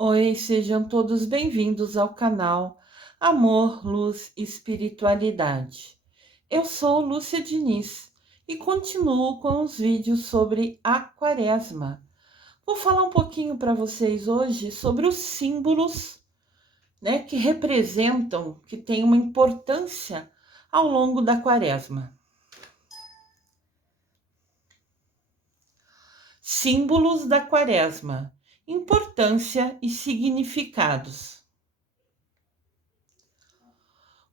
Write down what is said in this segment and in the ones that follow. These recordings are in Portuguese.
Oi, sejam todos bem-vindos ao canal Amor, Luz e Espiritualidade. Eu sou Lúcia Diniz e continuo com os vídeos sobre a Quaresma. Vou falar um pouquinho para vocês hoje sobre os símbolos, que representam, que têm uma importância ao longo da Quaresma. Símbolos da Quaresma, importância e significados.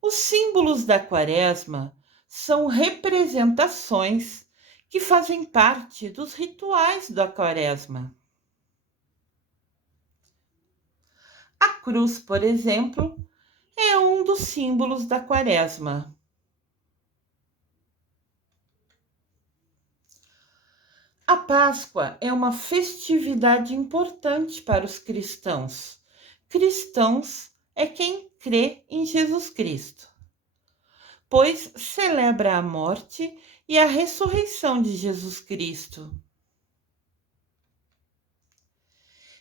Os símbolos da Quaresma são representações que fazem parte dos rituais da Quaresma. A cruz, por exemplo, é um dos símbolos da Quaresma. A Páscoa é uma festividade importante para os cristãos. Cristãos é quem crê em Jesus Cristo, pois celebra a morte e a ressurreição de Jesus Cristo.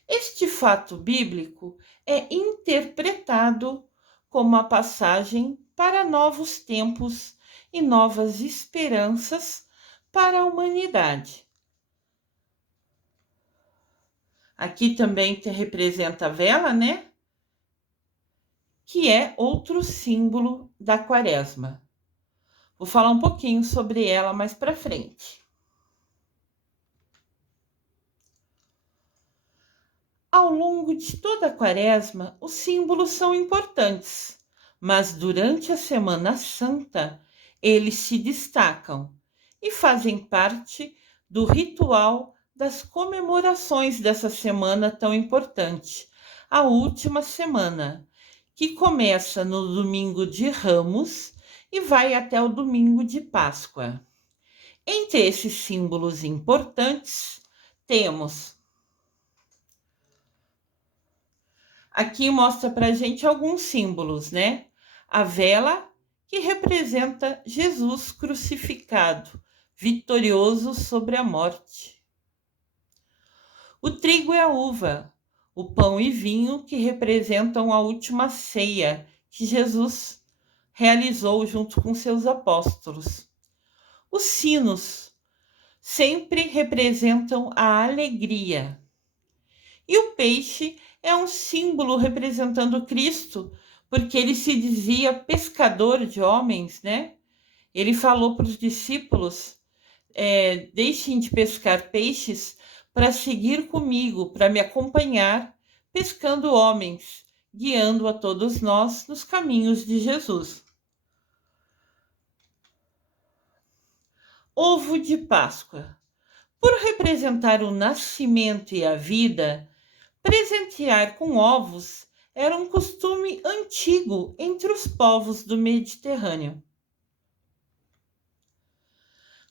Este fato bíblico é interpretado como a passagem para novos tempos e novas esperanças para a humanidade. Aqui também representa a vela, que é outro símbolo da Quaresma. Vou falar um pouquinho sobre ela mais para frente. Ao longo de toda a Quaresma, os símbolos são importantes, mas durante a Semana Santa, eles se destacam e fazem parte do ritual das comemorações dessa semana tão importante, a última semana, que começa no domingo de Ramos e vai até o domingo de Páscoa. Entre esses símbolos importantes, temos. Aqui mostra para a gente alguns símbolos, A vela, que representa Jesus crucificado, vitorioso sobre a morte. O trigo e a uva, o pão e vinho, que representam a última ceia que Jesus realizou junto com seus apóstolos. Os sinos sempre representam a alegria. E o peixe é um símbolo representando Cristo, porque ele se dizia pescador de homens, Ele falou para os discípulos, deixem de pescar peixes para seguir comigo, para me acompanhar, pescando homens, guiando a todos nós nos caminhos de Jesus. Ovo de Páscoa. Por representar o nascimento e a vida, presentear com ovos era um costume antigo entre os povos do Mediterrâneo.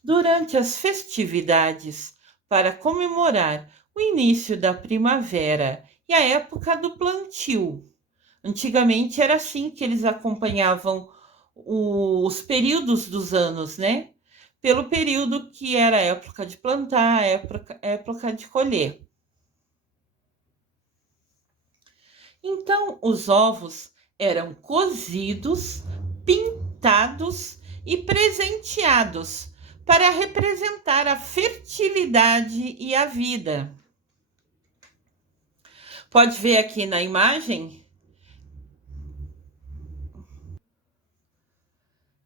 Durante as festividades, para comemorar o início da primavera e a época do plantio, antigamente era assim que eles acompanhavam os períodos dos anos, Pelo período que era a época de plantar, época de colher. Então, os ovos eram cozidos, pintados e presenteados para representar a fertilidade e a vida. Pode ver aqui na imagem?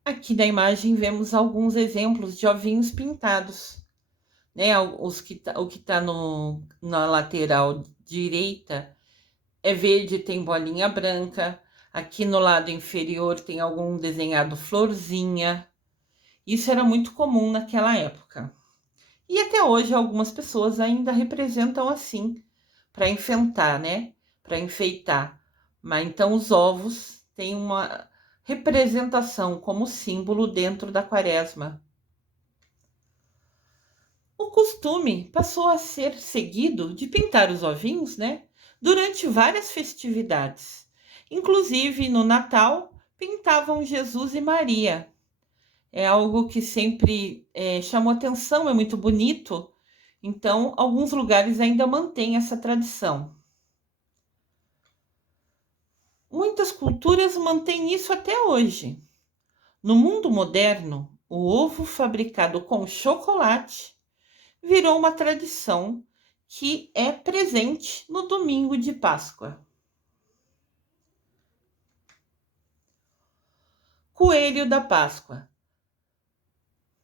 Aqui na imagem vemos alguns exemplos de ovinhos pintados, O que está na lateral direita é verde, tem bolinha branca. Aqui no lado inferior tem algum desenhado florzinha. Isso era muito comum naquela época. E até hoje algumas pessoas ainda representam assim, para enfeitar, Para enfeitar. Mas então os ovos têm uma representação como símbolo dentro da Quaresma. O costume passou a ser seguido de pintar os ovinhos, Durante várias festividades. Inclusive no Natal, pintavam Jesus e Maria. É algo que sempre chamou atenção, é muito bonito. Então, alguns lugares ainda mantêm essa tradição. muitas culturas mantêm isso até hoje. No mundo moderno, o ovo fabricado com chocolate virou uma tradição que é presente no domingo de Páscoa. Coelho da Páscoa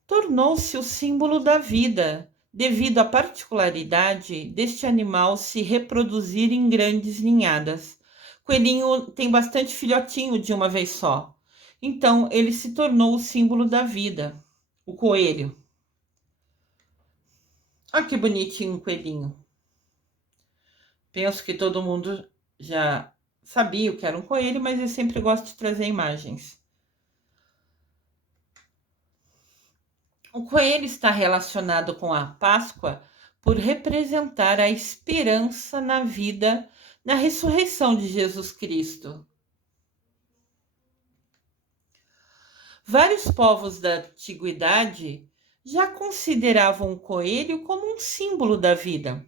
tornou-se o símbolo da vida, devido à particularidade deste animal se reproduzir em grandes ninhadas. Coelhinho tem bastante filhotinho de uma vez só. Então, ele se tornou o símbolo da vida, o coelho. Olha que bonitinho um coelhinho. Penso que todo mundo já sabia o que era um coelho, mas eu sempre gosto de trazer imagens. O coelho está relacionado com a Páscoa por representar a esperança na vida, na ressurreição de Jesus Cristo. Vários povos da antiguidade já consideravam o coelho como um símbolo da vida,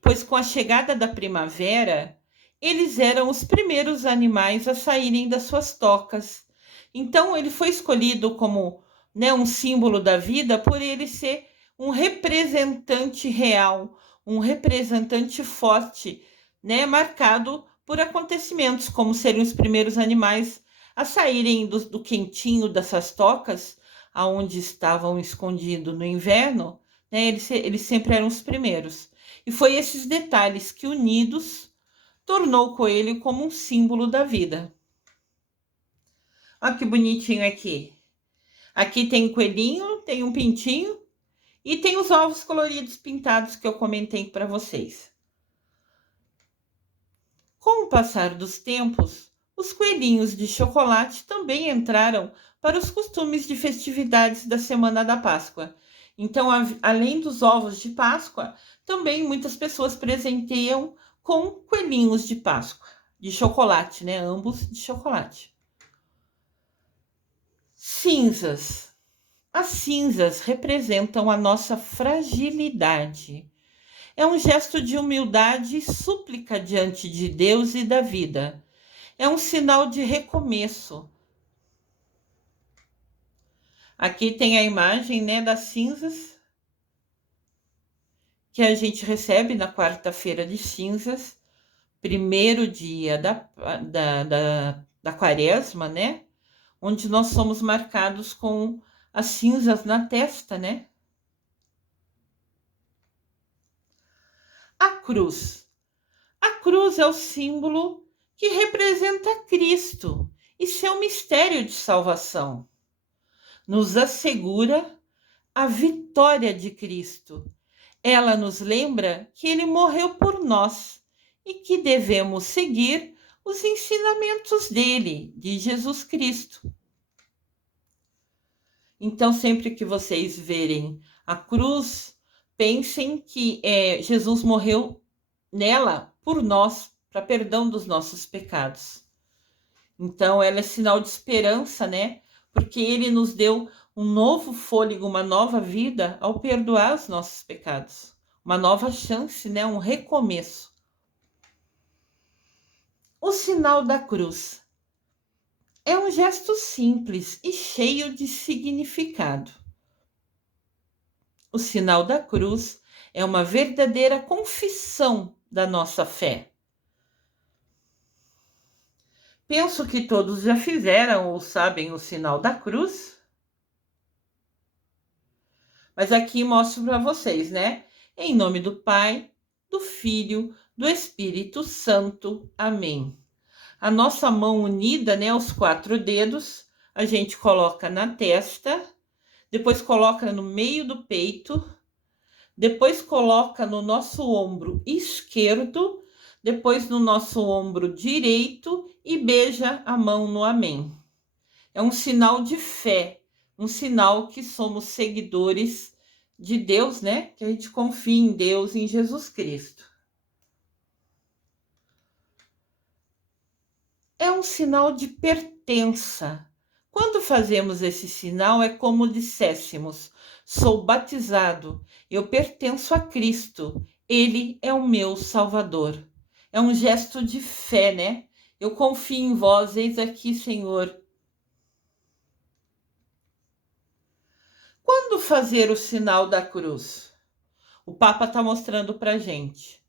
pois com a chegada da primavera, eles eram os primeiros animais a saírem das suas tocas. Então, ele foi escolhido como, né, um símbolo da vida por ele ser um representante real, um representante forte, né, marcado por acontecimentos, como serem os primeiros animais a saírem do quentinho dessas tocas, aonde estavam escondidos no inverno, né, eles sempre eram os primeiros. E foi esses detalhes que, unidos, tornou o coelho como um símbolo da vida. Olha que bonitinho aqui. Aqui tem um coelhinho, tem um pintinho e tem os ovos coloridos pintados que eu comentei para vocês. Com o passar dos tempos, os coelhinhos de chocolate também entraram para os costumes de festividades da Semana da Páscoa. Então, além dos ovos de Páscoa, também muitas pessoas presenteiam com coelhinhos de Páscoa, de chocolate, né? Ambos de chocolate. Cinzas. As cinzas representam a nossa fragilidade. É um gesto de humildade e súplica diante de Deus e da vida. É um sinal de recomeço. Aqui tem a imagem, né, das cinzas que a gente recebe na quarta-feira de cinzas, primeiro dia da quaresma, né? Onde nós somos marcados com as cinzas na testa, né? A cruz. A cruz é o símbolo que representa Cristo e seu mistério de salvação. Nos assegura a vitória de Cristo. Ela nos lembra que ele morreu por nós e que devemos seguir os ensinamentos dele, de Jesus Cristo. Então, sempre que vocês verem a cruz, pensem que Jesus morreu nela por nós, para perdão dos nossos pecados. Então, ela é sinal de esperança, né? Porque ele nos deu um novo fôlego, uma nova vida ao perdoar os nossos pecados. Uma nova chance, né? Um recomeço. O sinal da cruz é um gesto simples e cheio de significado. O sinal da cruz é uma verdadeira confissão da nossa fé. Penso que todos já fizeram ou sabem o sinal da cruz. Mas aqui mostro para vocês, né? Em nome do Pai, do Filho, do Espírito Santo. Amém. A nossa mão unida, né, os 4 dedos, a gente coloca na testa, depois coloca no meio do peito, depois coloca no nosso ombro esquerdo, depois no nosso ombro direito e beija a mão no amém. É um sinal de fé, um sinal que somos seguidores de Deus, né? Que a gente confia em Deus, em Jesus Cristo. É um sinal de pertença. Quando fazemos esse sinal, é como disséssemos: sou batizado, eu pertenço a Cristo, Ele é o meu Salvador. É um gesto de fé, né? Eu confio em vós, eis aqui, Senhor. Quando fazer o sinal da cruz? O Papa está mostrando para a gente.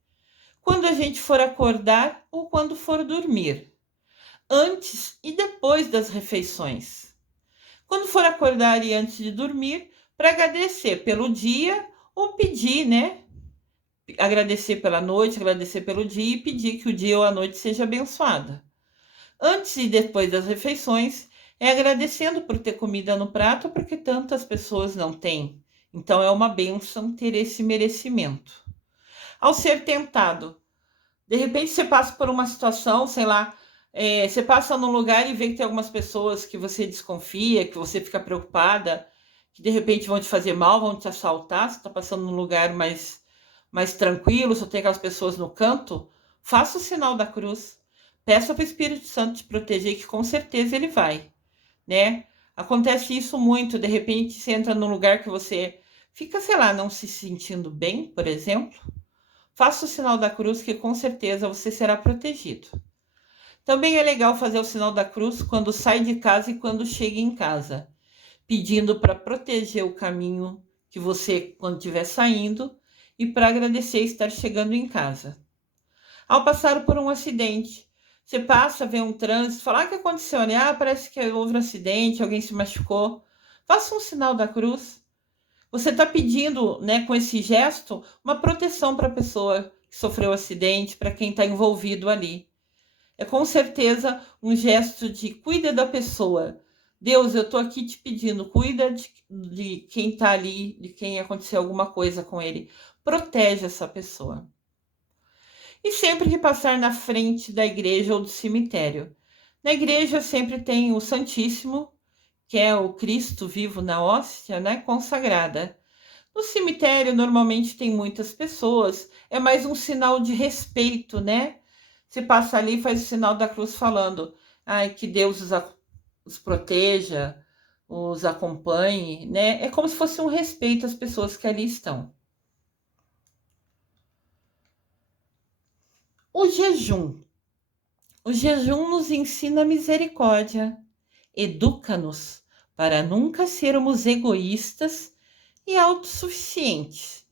Quando a gente for acordar ou quando for dormir. Antes e depois das refeições. Quando for acordar e antes de dormir, para agradecer pelo dia ou pedir, né? Agradecer pela noite, agradecer pelo dia e pedir que o dia ou a noite seja abençoada. Antes e depois das refeições, é agradecendo por ter comida no prato, porque tantas pessoas não têm. Então é uma bênção ter esse merecimento. Ao ser tentado, de repente você passa por uma situação, sei lá, você passa num lugar e vê que tem algumas pessoas que você desconfia, que você fica preocupada, que de repente vão te fazer mal, vão te assaltar, você está passando num lugar mais tranquilo, só tem aquelas pessoas no canto, faça o sinal da cruz. Peça para o Espírito Santo te proteger, que com certeza ele vai, né? Acontece isso muito, de repente você entra num lugar que você fica, sei lá, não se sentindo bem, por exemplo. Faça o sinal da cruz, que com certeza você será protegido. Também é legal fazer o sinal da cruz quando sai de casa e quando chega em casa, pedindo para proteger o caminho que você, quando estiver saindo, e para agradecer estar chegando em casa. Ao passar por um acidente, você passa, vê um trânsito, fala, o que aconteceu? Parece que houve um acidente, alguém se machucou. Faça um sinal da cruz. Você está pedindo, né, com esse gesto, uma proteção para a pessoa que sofreu o acidente, para quem está envolvido ali. É com certeza um gesto de cuida da pessoa. Deus, eu estou aqui te pedindo, cuida de quem está ali, de quem aconteceu alguma coisa com ele. Protege essa pessoa. E sempre que passar na frente da igreja ou do cemitério. Na igreja sempre tem o Santíssimo, que é o Cristo vivo na hóstia, né, consagrada. No cemitério normalmente tem muitas pessoas, é mais um sinal de respeito, né? Você passa ali e faz o sinal da cruz falando, ai, que Deus os proteja, os acompanhe, né? É como se fosse um respeito às pessoas que ali estão. O jejum. O jejum nos ensina misericórdia, educa-nos para nunca sermos egoístas e autossuficientes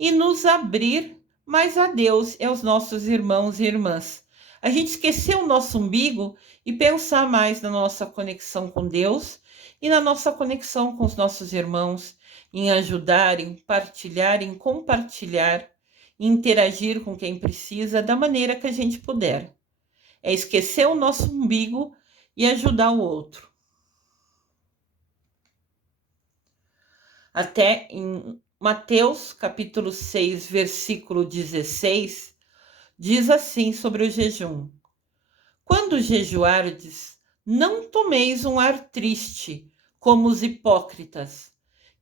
e nos abrir mais a Deus e aos nossos irmãos e irmãs. A gente esqueceu o nosso umbigo e pensar mais na nossa conexão com Deus e na nossa conexão com os nossos irmãos, em ajudar, em partilhar, em compartilhar, em interagir com quem precisa da maneira que a gente puder. É esquecer o nosso umbigo e ajudar o outro. Até em Mateus, capítulo 6, versículo 16, diz assim sobre o jejum. Quando jejuardes, não tomeis um ar triste, como os hipócritas,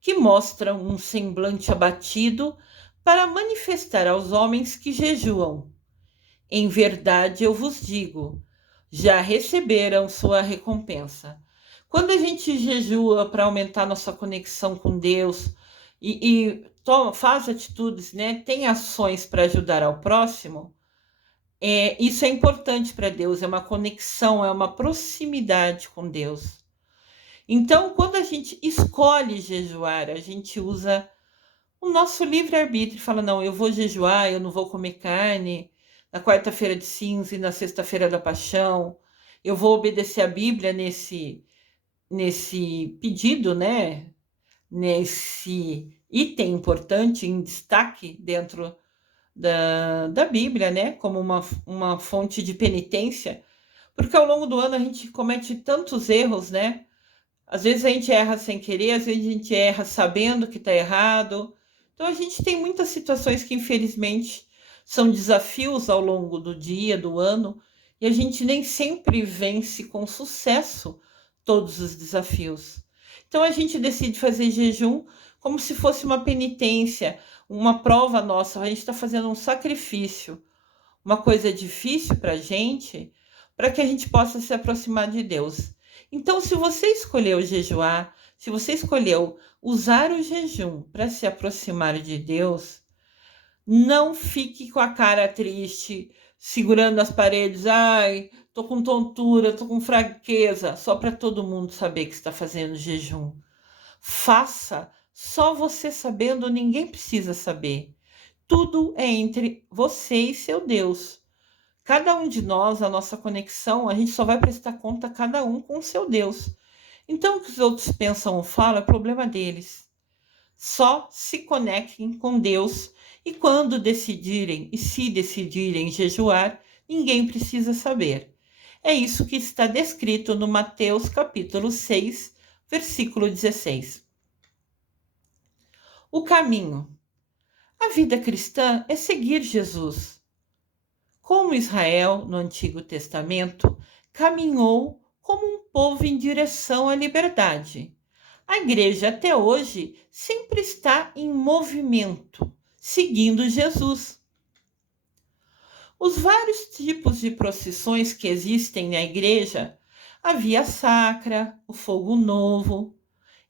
que mostram um semblante abatido para manifestar aos homens que jejuam. Em verdade eu vos digo, já receberam sua recompensa. Quando a gente jejua para aumentar nossa conexão com Deus e faz atitudes, né, tem ações para ajudar ao próximo, isso é importante para Deus, é uma conexão, é uma proximidade com Deus. Então, quando a gente escolhe jejuar, a gente usa o nosso livre-arbítrio, fala, não, eu vou jejuar, eu não vou comer carne na quarta-feira de cinza e na sexta-feira da paixão, eu vou obedecer a Bíblia nesse pedido, né? Nesse item importante em destaque dentro da Bíblia, né? Como uma fonte de penitência, porque ao longo do ano a gente comete tantos erros, né? Às vezes a gente erra sem querer, às vezes a gente erra sabendo que está errado. Então a gente tem muitas situações que infelizmente são desafios ao longo do dia, do ano, e a gente nem sempre vence com sucesso todos os desafios. Então a gente decide fazer jejum como se fosse uma penitência, uma prova nossa. A gente está fazendo um sacrifício, uma coisa difícil para a gente, para que a gente possa se aproximar de Deus. Então, se você escolheu jejuar, se você escolheu usar o jejum para se aproximar de Deus, não fique com a cara triste, segurando as paredes, ai, tô com tontura, tô com fraqueza, só para todo mundo saber que está fazendo jejum. Faça, só você sabendo, ninguém precisa saber. Tudo é entre você e seu Deus. Cada um de nós, a nossa conexão, a gente só vai prestar conta cada um com o seu Deus. Então, o que os outros pensam ou falam é problema deles. Só se conectem com Deus e quando decidirem e se decidirem jejuar, ninguém precisa saber. É isso que está descrito no Mateus capítulo 6, versículo 16. O caminho. A vida cristã é seguir Jesus. Como Israel, no Antigo Testamento, caminhou como um povo em direção à liberdade. A igreja até hoje sempre está em movimento, seguindo Jesus. Os vários tipos de procissões que existem na igreja, a via sacra, o fogo novo,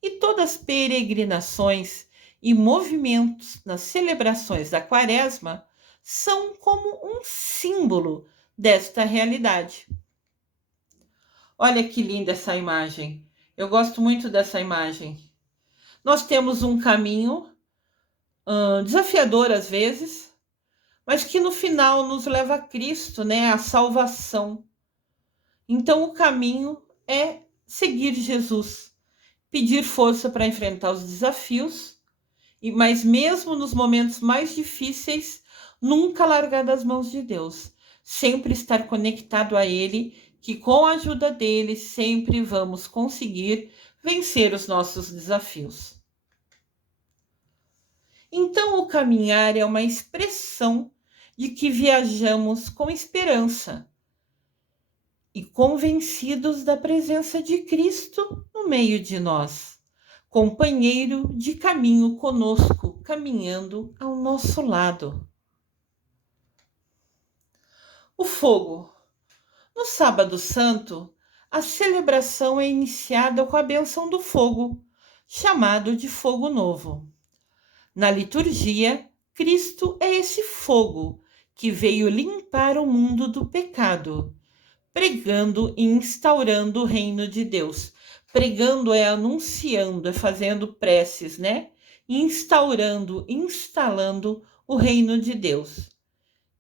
e todas as peregrinações e movimentos nas celebrações da Quaresma são como um símbolo desta realidade. Olha que linda essa imagem. Eu gosto muito dessa imagem. Nós temos um caminho desafiador às vezes, mas que no final nos leva a Cristo, né? A salvação. Então o caminho é seguir Jesus, pedir força para enfrentar os desafios, mas mesmo nos momentos mais difíceis, nunca largar das mãos de Deus, sempre estar conectado a Ele, que com a ajuda dele sempre vamos conseguir vencer os nossos desafios. Então, o caminhar é uma expressão de que viajamos com esperança e convencidos da presença de Cristo no meio de nós, companheiro de caminho conosco, caminhando ao nosso lado. O fogo. No Sábado Santo, a celebração é iniciada com a bênção do fogo, chamado de fogo novo. Na liturgia, Cristo é esse fogo que veio limpar o mundo do pecado, pregando e instaurando o reino de Deus. Pregando é anunciando, é fazendo preces, né? Instaurando, instalando o reino de Deus.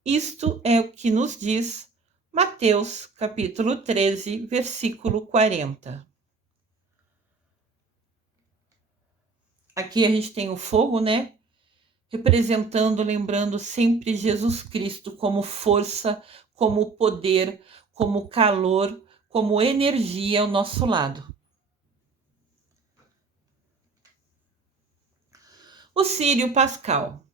Isto é o que nos diz Mateus, capítulo 13, versículo 40. Aqui a gente tem o fogo, né? Representando, lembrando sempre Jesus Cristo como força, como poder, como calor, como energia ao nosso lado. O círio pascal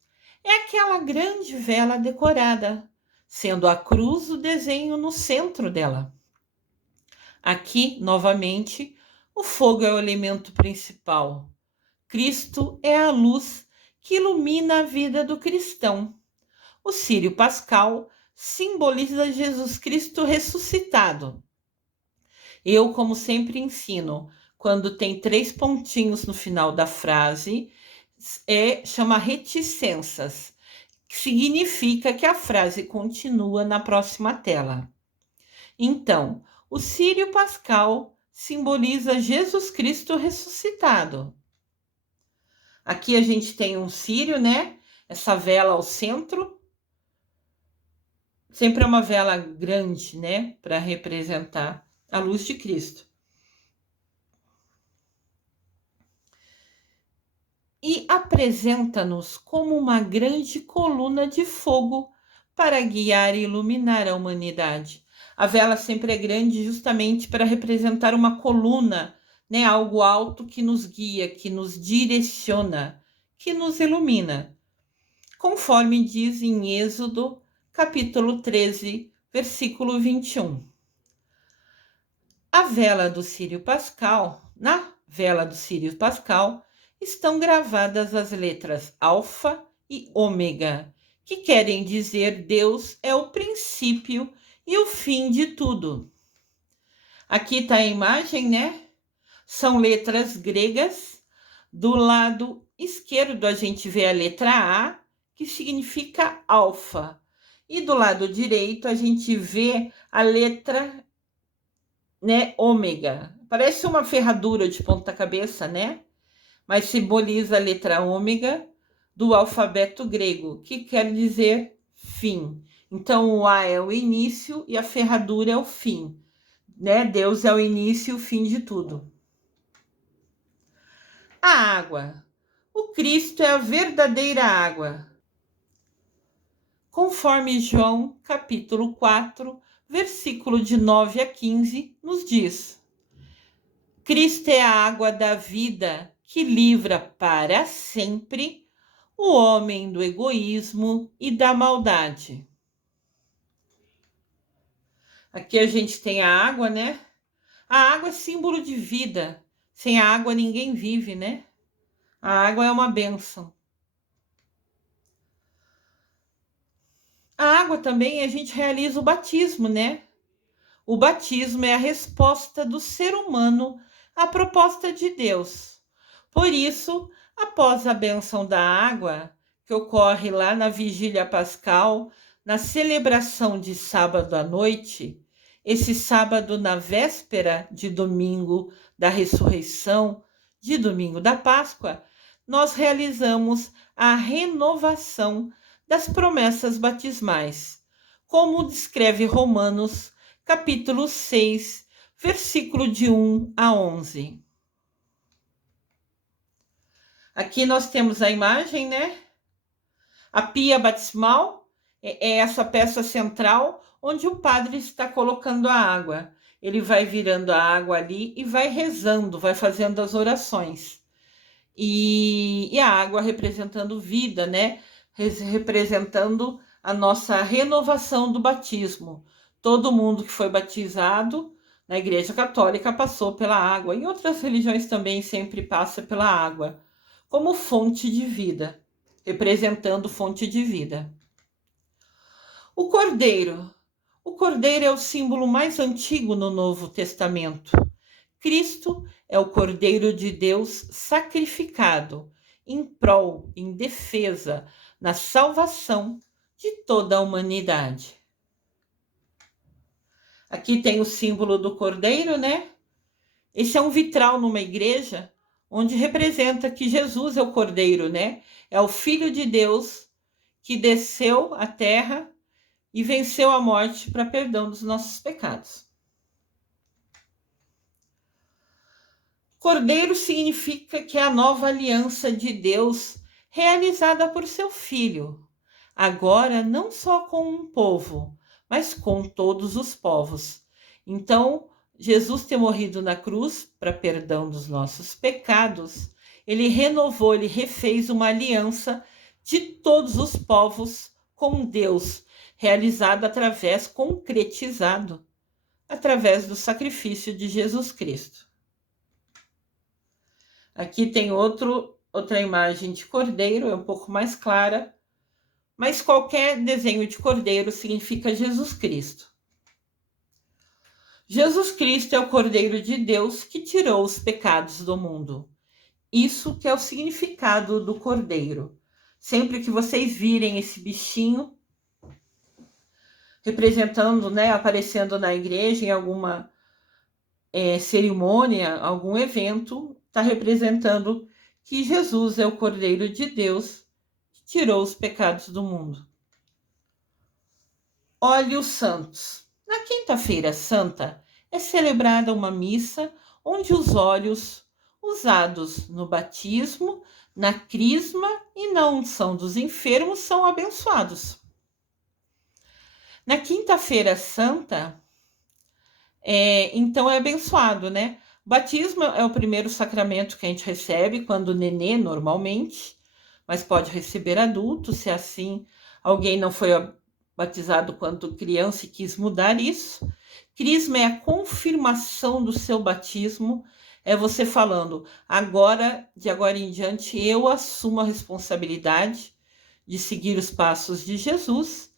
é aquela grande vela decorada, sendo a cruz o desenho no centro dela. Aqui, novamente, o fogo é o elemento principal. Cristo é a luz que ilumina a vida do cristão. O círio pascal simboliza Jesus Cristo ressuscitado. Eu, como sempre, ensino, quando tem 3 pontinhos no final da frase, chama reticências, que significa que a frase continua na próxima tela. Então, o círio pascal simboliza Jesus Cristo ressuscitado. Aqui a gente tem um círio, né? Essa vela ao centro. Sempre é uma vela grande, né? Para representar a luz de Cristo. E apresenta-nos como uma grande coluna de fogo para guiar e iluminar a humanidade. A vela sempre é grande justamente para representar uma coluna, né? Algo alto que nos guia, que nos direciona, que nos ilumina. Conforme diz em Êxodo, capítulo 13, versículo 21. Na vela do círio pascal, estão gravadas as letras alfa e ômega, que querem dizer Deus é o princípio e o fim de tudo. Aqui está a imagem, né? São letras gregas. Do lado esquerdo a gente vê a letra A, que significa alfa, E do lado direito a gente vê a letra, né, ômega. Parece uma ferradura de ponta cabeça, né? Mas simboliza a letra ômega do alfabeto grego, que quer dizer fim. Então o A é o início e a ferradura é o fim, né? Deus é o início e o fim de tudo. A água. O Cristo é a verdadeira água. Conforme João, capítulo 4, versículo de 9 a 15, nos diz: Cristo é a água da vida que livra para sempre o homem do egoísmo e da maldade. Aqui a gente tem a água, né? A água é símbolo de vida. Sem a água ninguém vive, né? A água é uma bênção. A água também a gente realiza o batismo, né? O batismo é a resposta do ser humano à proposta de Deus. Por isso, após a bênção da água, que ocorre lá na vigília pascal, na celebração de sábado à noite, esse sábado na véspera de domingo da ressurreição, de domingo da Páscoa, nós realizamos a renovação das promessas batismais, como descreve Romanos, capítulo 6, versículo de 1 a 11. Aqui nós temos a imagem, né? A pia batismal é essa peça central onde o padre está colocando a água. Ele vai virando a água ali e vai rezando, vai fazendo as orações. E a água representando vida, né? Representando a nossa renovação do batismo. Todo mundo que foi batizado na Igreja Católica passou pela água. Em outras religiões também sempre passa pela água, como fonte de vida, representando fonte de vida. O Cordeiro. O Cordeiro é o símbolo mais antigo no Novo Testamento. Cristo é o Cordeiro de Deus sacrificado em prol, em defesa, na salvação de toda a humanidade. Aqui tem o símbolo do Cordeiro, né? Esse é um vitral numa igreja onde representa que Jesus é o Cordeiro, né? É o Filho de Deus que desceu à terra e venceu a morte para perdão dos nossos pecados. Cordeiro significa que é a nova aliança de Deus realizada por seu Filho, agora não só com um povo, mas com todos os povos. Então, Jesus ter morrido na cruz para perdão dos nossos pecados, ele renovou, ele refez uma aliança de todos os povos com Deus, realizada concretizado através do sacrifício de Jesus Cristo. Aqui tem outra imagem de cordeiro, é um pouco mais clara, mas qualquer desenho de cordeiro significa Jesus Cristo. Jesus Cristo é o Cordeiro de Deus que tirou os pecados do mundo. Isso que é o significado do cordeiro. Sempre que vocês virem esse bichinho representando, né, aparecendo na igreja em alguma cerimônia, algum evento, está representando que Jesus é o Cordeiro de Deus que tirou os pecados do mundo. Óleos santos. Na Quinta-feira Santa é celebrada uma missa onde os óleos usados no batismo, na crisma e na unção dos enfermos são abençoados. Na Quinta-feira Santa, então é abençoado, né? O batismo é o primeiro sacramento que a gente recebe quando nenê, normalmente, mas pode receber adulto, se assim alguém não foi batizado quando criança e quis mudar isso. Crisma é a confirmação do seu batismo, é você falando, de agora em diante, eu assumo a responsabilidade de seguir os passos de Jesus.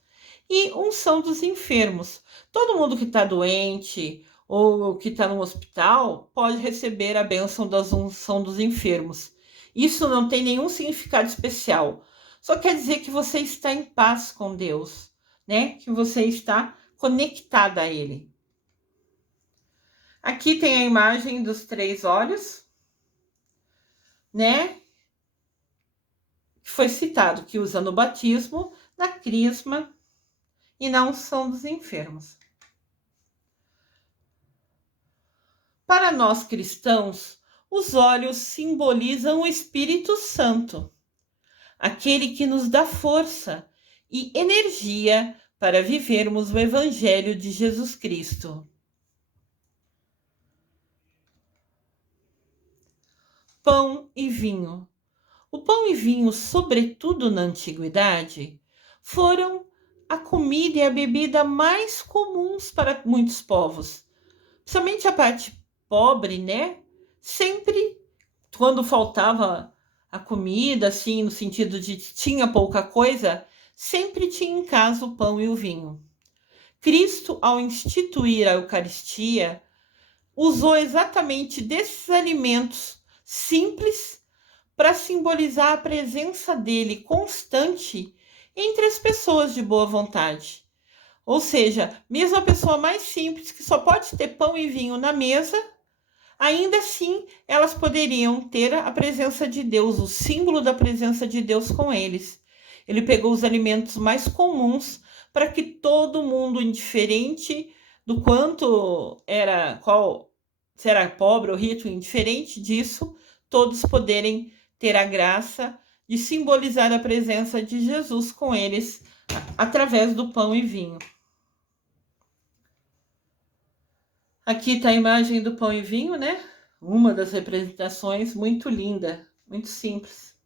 E unção dos enfermos. Todo mundo que está doente ou que está no hospital pode receber a bênção da unção dos enfermos. Isso não tem nenhum significado especial. Só quer dizer que você está em paz com Deus. né, que você está conectada a ele. Aqui tem a imagem dos 3 olhos, né, que foi citado, que usa no batismo, na crisma e na unção dos enfermos. Para nós cristãos, os olhos simbolizam o Espírito Santo, aquele que nos dá força e energia para vivermos o Evangelho de Jesus Cristo. Pão e vinho. O pão e vinho, sobretudo na antiguidade, foram a comida e a bebida mais comuns para muitos povos. Principalmente a parte pobre, né? Sempre, quando faltava a comida, assim, no sentido de tinha pouca coisa, sempre tinha em casa o pão e o vinho. Cristo, ao instituir a Eucaristia, usou exatamente desses alimentos simples para simbolizar a presença dele constante entre as pessoas de boa vontade. Ou seja, mesmo a pessoa mais simples, que só pode ter pão e vinho na mesa, ainda assim elas poderiam ter a presença de Deus, o símbolo da presença de Deus com eles. Ele pegou os alimentos mais comuns para que todo mundo, indiferente do quanto era, se era pobre ou rico, indiferente disso, todos poderem ter a graça de simbolizar a presença de Jesus com eles através do pão e vinho. Aqui está a imagem do pão e vinho, né? Uma das representações, muito linda, muito simples,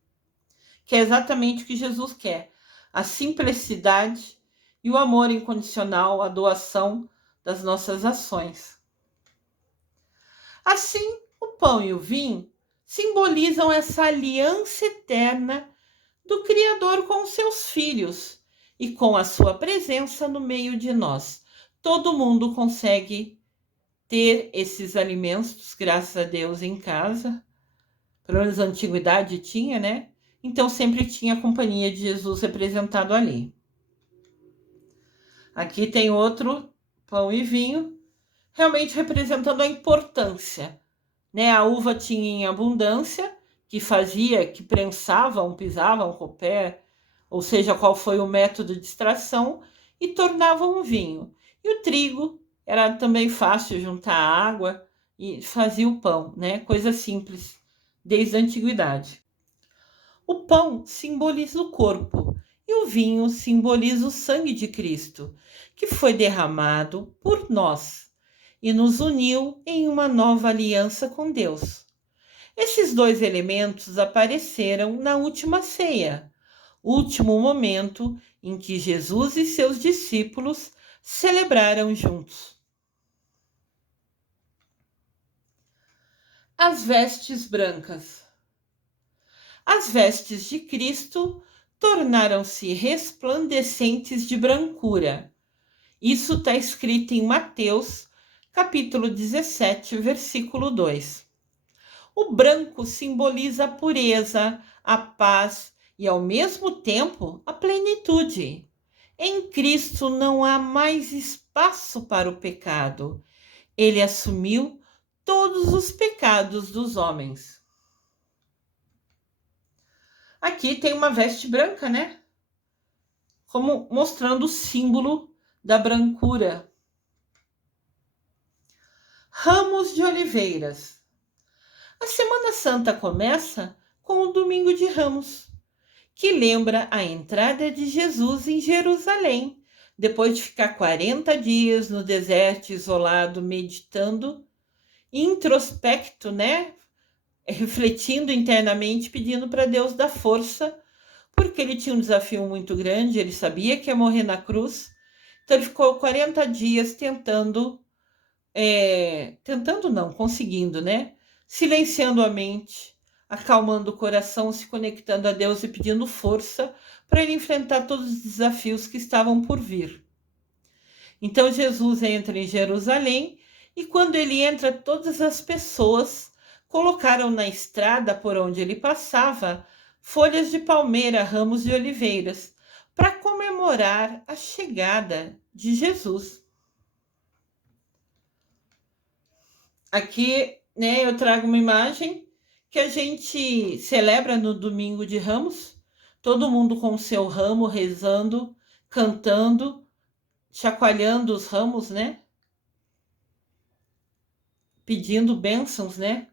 que é exatamente o que Jesus quer: a simplicidade e o amor incondicional, a doação das nossas ações. Assim, o pão e o vinho simbolizam essa aliança eterna do Criador com seus filhos e com a sua presença no meio de nós. Todo mundo consegue ter esses alimentos, graças a Deus, em casa. Pelo menos a antiguidade tinha, né? Então sempre tinha a companhia de Jesus representado ali. Aqui tem outro pão e vinho, realmente representando a importância, né? A uva tinha em abundância, que fazia, que prensavam, pisavam com o pé, ou seja, qual foi o método de extração, e tornavam um vinho. E o trigo era também fácil juntar água e fazia o pão, né? Coisa simples, desde a antiguidade. O pão simboliza o corpo e o vinho simboliza o sangue de Cristo, que foi derramado por nós e nos uniu em uma nova aliança com Deus. Esses 2 elementos apareceram na última ceia, último momento em que Jesus e seus discípulos celebraram juntos. As vestes brancas. As vestes de Cristo tornaram-se resplandecentes de brancura. Isso está escrito em Mateus, capítulo 17, versículo 2. O branco simboliza a pureza, a paz e, ao mesmo tempo, a plenitude. Em Cristo não há mais espaço para o pecado. Ele assumiu todos os pecados dos homens. Aqui tem uma veste branca, né? Como mostrando o símbolo da brancura. Ramos de oliveiras. A Semana Santa começa com o Domingo de Ramos, que lembra a entrada de Jesus em Jerusalém, depois de ficar 40 dias no deserto, isolado, meditando, introspecto, né? Refletindo internamente, pedindo para Deus dar força, porque ele tinha um desafio muito grande, ele sabia que ia morrer na cruz, então ele ficou 40 dias conseguindo, né? Silenciando a mente, acalmando o coração, se conectando a Deus e pedindo força para ele enfrentar todos os desafios que estavam por vir. Então Jesus entra em Jerusalém e quando ele entra, todas as pessoas colocaram na estrada por onde ele passava folhas de palmeira, ramos de oliveiras, para comemorar a chegada de Jesus. Aqui, né, eu trago uma imagem que a gente celebra no Domingo de Ramos, todo mundo com o seu ramo, rezando, cantando, chacoalhando os ramos, né? Pedindo bênçãos, né?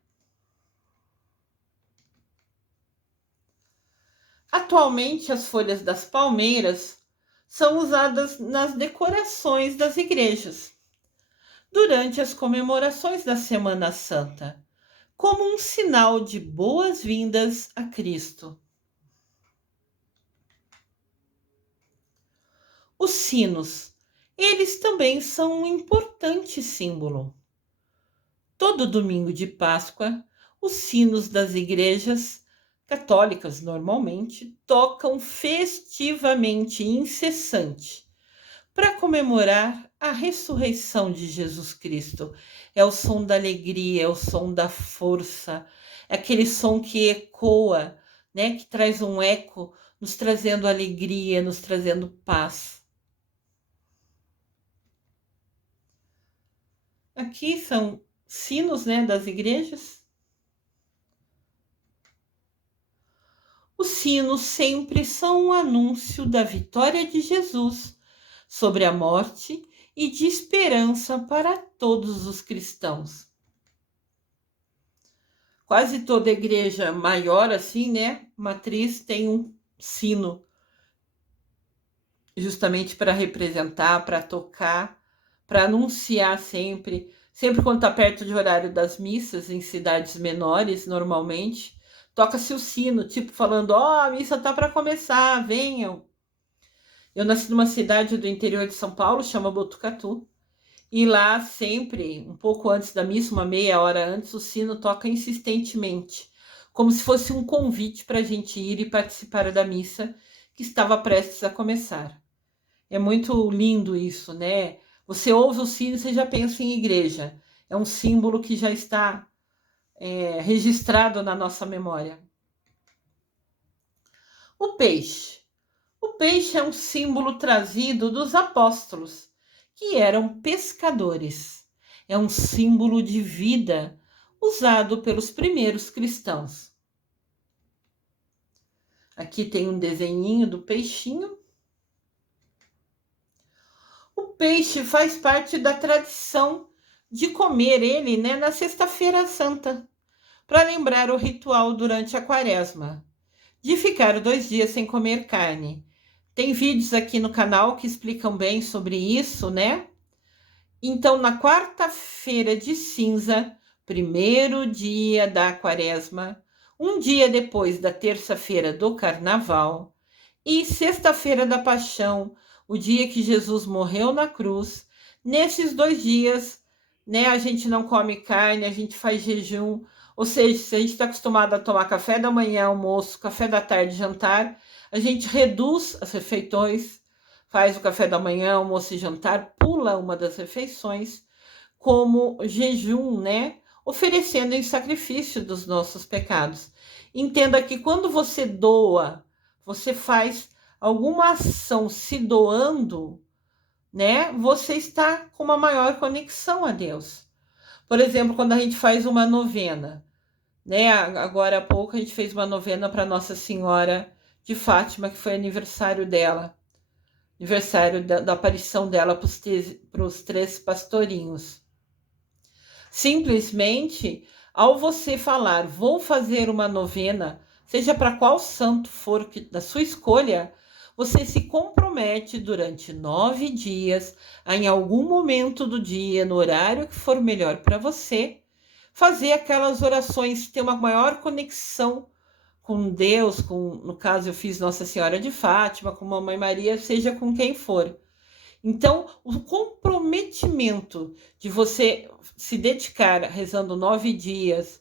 Atualmente, as folhas das palmeiras são usadas nas decorações das igrejas durante as comemorações da Semana Santa, como um sinal de boas-vindas a Cristo. Os sinos, eles também são um importante símbolo. Todo domingo de Páscoa, os sinos das igrejas católicas normalmente tocam festivamente incessante para comemorar a ressurreição de Jesus Cristo. É o som da alegria, é o som da força, é aquele som que ecoa, né, que traz um eco, nos trazendo alegria, nos trazendo paz. Aqui são sinos, né, das igrejas. Os sinos sempre são um anúncio da vitória de Jesus sobre a morte e de esperança para todos os cristãos. Quase toda igreja maior, assim, né, matriz, tem um sino, justamente para representar, para tocar, para anunciar sempre. Sempre quando está perto de horário das missas, em cidades menores, normalmente, toca-se o sino, tipo falando, ó, a missa tá para começar, venham. Eu nasci numa cidade do interior de São Paulo, chama Botucatu, e lá sempre, um pouco antes da missa, uma meia hora antes, o sino toca insistentemente, como se fosse um convite para a gente ir e participar da missa que estava prestes a começar. É muito lindo isso, né? Você ouve o sino e você já pensa em igreja. É um símbolo que já está registrado na nossa memória. O peixe. O peixe é um símbolo trazido dos apóstolos, que eram pescadores. É um símbolo de vida usado pelos primeiros cristãos. Aqui tem um desenhinho do peixinho. O peixe faz parte da tradição de comer ele, né, na Sexta-feira Santa, para lembrar o ritual durante a Quaresma, de ficar 2 dias sem comer carne. Tem vídeos aqui no canal que explicam bem sobre isso, né? Então, na quarta-feira de cinza, primeiro dia da Quaresma, um dia depois da terça-feira do Carnaval e sexta-feira da Paixão, o dia que Jesus morreu na cruz, nesses 2 dias, né, a gente não come carne, a gente faz jejum, ou seja, se a gente está acostumado a tomar café da manhã, almoço, café da tarde, jantar, a gente reduz as refeições, faz o café da manhã, almoço e jantar, pula uma das refeições, como jejum, né, oferecendo em sacrifício dos nossos pecados. Entenda que quando você doa, você faz alguma ação se doando, né? Você está com uma maior conexão a Deus. Por exemplo, quando a gente faz uma novena, né? Agora há pouco a gente fez uma novena para Nossa Senhora de Fátima, que foi aniversário dela, aniversário da aparição dela para os 3 pastorinhos. Simplesmente, ao você falar, vou fazer uma novena, seja para qual santo for da sua escolha, você se compromete durante 9 dias, a, em algum momento do dia, no horário que for melhor para você, fazer aquelas orações, ter uma maior conexão com Deus, no caso eu fiz Nossa Senhora de Fátima, com Mamãe Maria, seja com quem for. Então, o comprometimento de você se dedicar rezando 9 dias,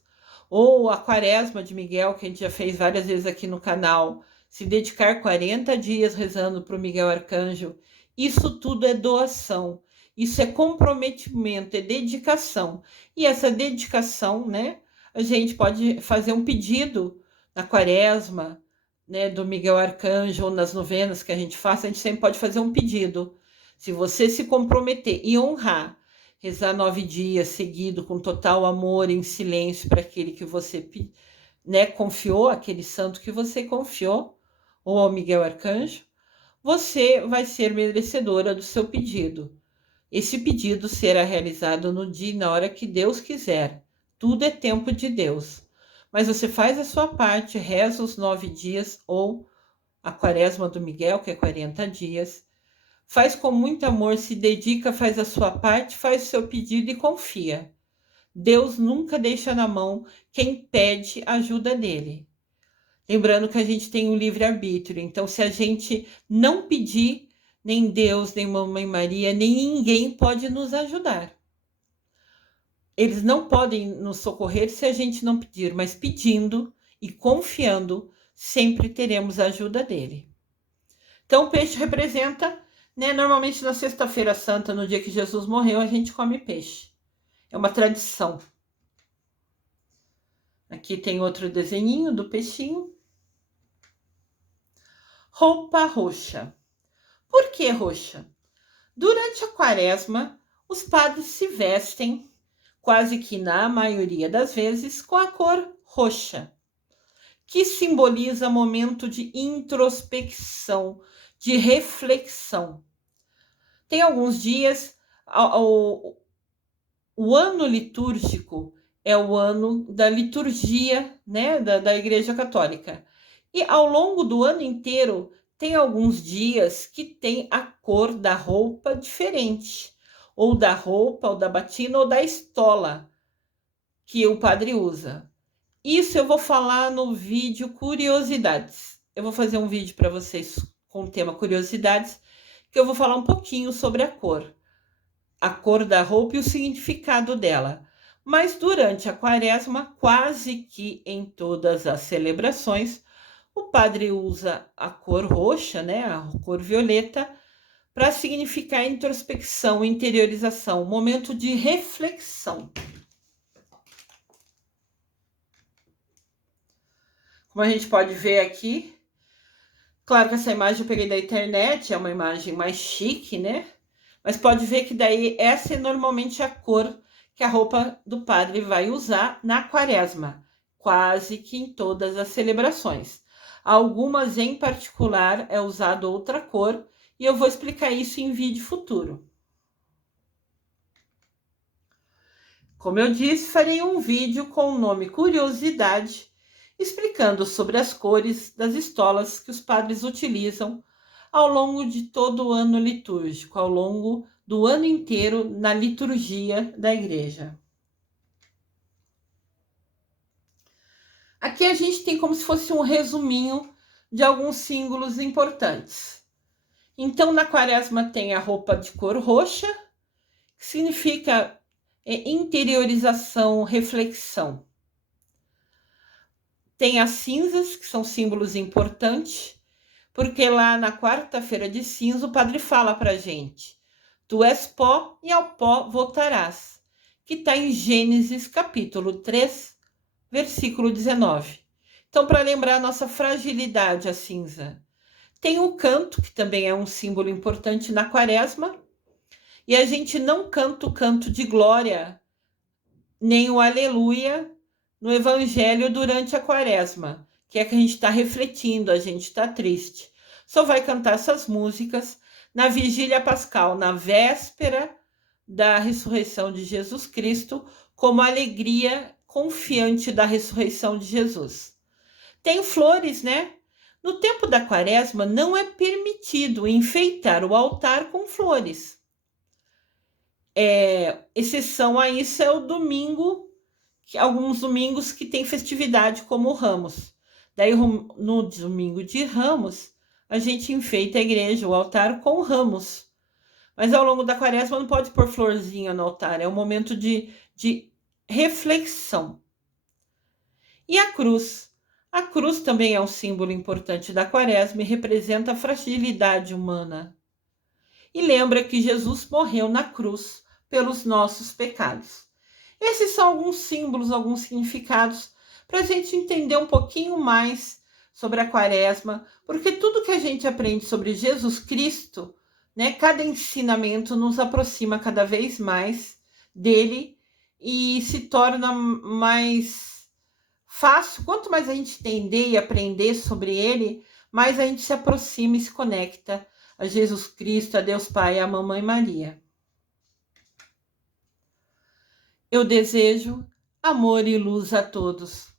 ou a Quaresma de Miguel, que a gente já fez várias vezes aqui no canal, se dedicar 40 dias rezando para o Miguel Arcanjo, isso tudo é doação, isso é comprometimento, é dedicação. E essa dedicação, né, a gente pode fazer um pedido na Quaresma, né, do Miguel Arcanjo ou nas novenas que a gente faça, a gente sempre pode fazer um pedido. Se você se comprometer e honrar, rezar 9 dias seguido com total amor, em silêncio para aquele que você, né, confiou, aquele santo que você confiou, ou ao Miguel Arcanjo, você vai ser merecedora do seu pedido. Esse pedido será realizado no dia e na hora que Deus quiser. Tudo é tempo de Deus. Mas você faz a sua parte, reza os 9 dias ou a quaresma do Miguel, que é 40 dias. Faz com muito amor, se dedica, faz a sua parte, faz o seu pedido e confia. Deus nunca deixa na mão quem pede ajuda dele. Lembrando que a gente tem um livre-arbítrio, então se a gente não pedir, nem Deus, nem Mamãe Maria, nem ninguém pode nos ajudar. Eles não podem nos socorrer se a gente não pedir, mas pedindo e confiando, sempre teremos a ajuda dele. Então o peixe representa, né, normalmente na Sexta-feira Santa, no dia que Jesus morreu, a gente come peixe. É uma tradição. Aqui tem outro desenhinho do peixinho. Roupa roxa. Por que roxa? Durante a quaresma, os padres se vestem, quase que na maioria das vezes, com a cor roxa, que simboliza momento de introspecção, de reflexão. Tem alguns dias, o ano litúrgico é o ano da liturgia, né, da Igreja Católica. E ao longo do ano inteiro, tem alguns dias que tem a cor da roupa diferente, ou da roupa, ou da batina, ou da estola que o padre usa. Isso eu vou falar no vídeo Curiosidades. Eu vou fazer um vídeo para vocês com o tema Curiosidades, que eu vou falar um pouquinho sobre a cor da roupa e o significado dela. Mas durante a quaresma, quase que em todas as celebrações, o padre usa a cor roxa, né, a cor violeta, para significar introspecção, interiorização, momento de reflexão. Como a gente pode ver aqui, claro que essa imagem eu peguei da internet, é uma imagem mais chique, né? Mas pode ver que daí essa é normalmente a cor que a roupa do padre vai usar na quaresma, quase que em todas as celebrações. Algumas em particular é usado outra cor e eu vou explicar isso em vídeo futuro. Como eu disse, farei um vídeo com o nome Curiosidade, explicando sobre as cores das estolas que os padres utilizam ao longo de todo o ano litúrgico, ao longo do ano inteiro na liturgia da igreja. Aqui a gente tem como se fosse um resuminho de alguns símbolos importantes. Então, na quaresma tem a roupa de cor roxa, que significa interiorização, reflexão. Tem as cinzas, que são símbolos importantes, porque lá na quarta-feira de cinza o padre fala para a gente: tu és pó e ao pó voltarás, que está em Gênesis capítulo 3, versículo 19. Então, para lembrar a nossa fragilidade, a cinza. Tem o canto, que também é um símbolo importante na quaresma, e a gente não canta o canto de glória, nem o aleluia no evangelho durante a quaresma, que é que a gente está refletindo, a gente está triste. Só vai cantar essas músicas na vigília pascal, na véspera da ressurreição de Jesus Cristo, como alegria confiante da ressurreição de Jesus. Tem flores, né? No tempo da quaresma não é permitido enfeitar o altar com flores. Exceção a isso é o domingo, alguns domingos que tem festividade como o Ramos. Daí no domingo de Ramos, a gente enfeita a igreja, o altar com ramos. Mas ao longo da quaresma não pode pôr florzinha no altar, é um momento de reflexão. E a cruz? A cruz também é um símbolo importante da quaresma e representa a fragilidade humana. E lembra que Jesus morreu na cruz pelos nossos pecados. Esses são alguns símbolos, alguns significados, para a gente entender um pouquinho mais sobre a Quaresma, porque tudo que a gente aprende sobre Jesus Cristo, né, cada ensinamento nos aproxima cada vez mais dele e se torna mais fácil. Quanto mais a gente entender e aprender sobre ele, mais a gente se aproxima e se conecta a Jesus Cristo, a Deus Pai e a Mamãe Maria. Eu desejo amor e luz a todos.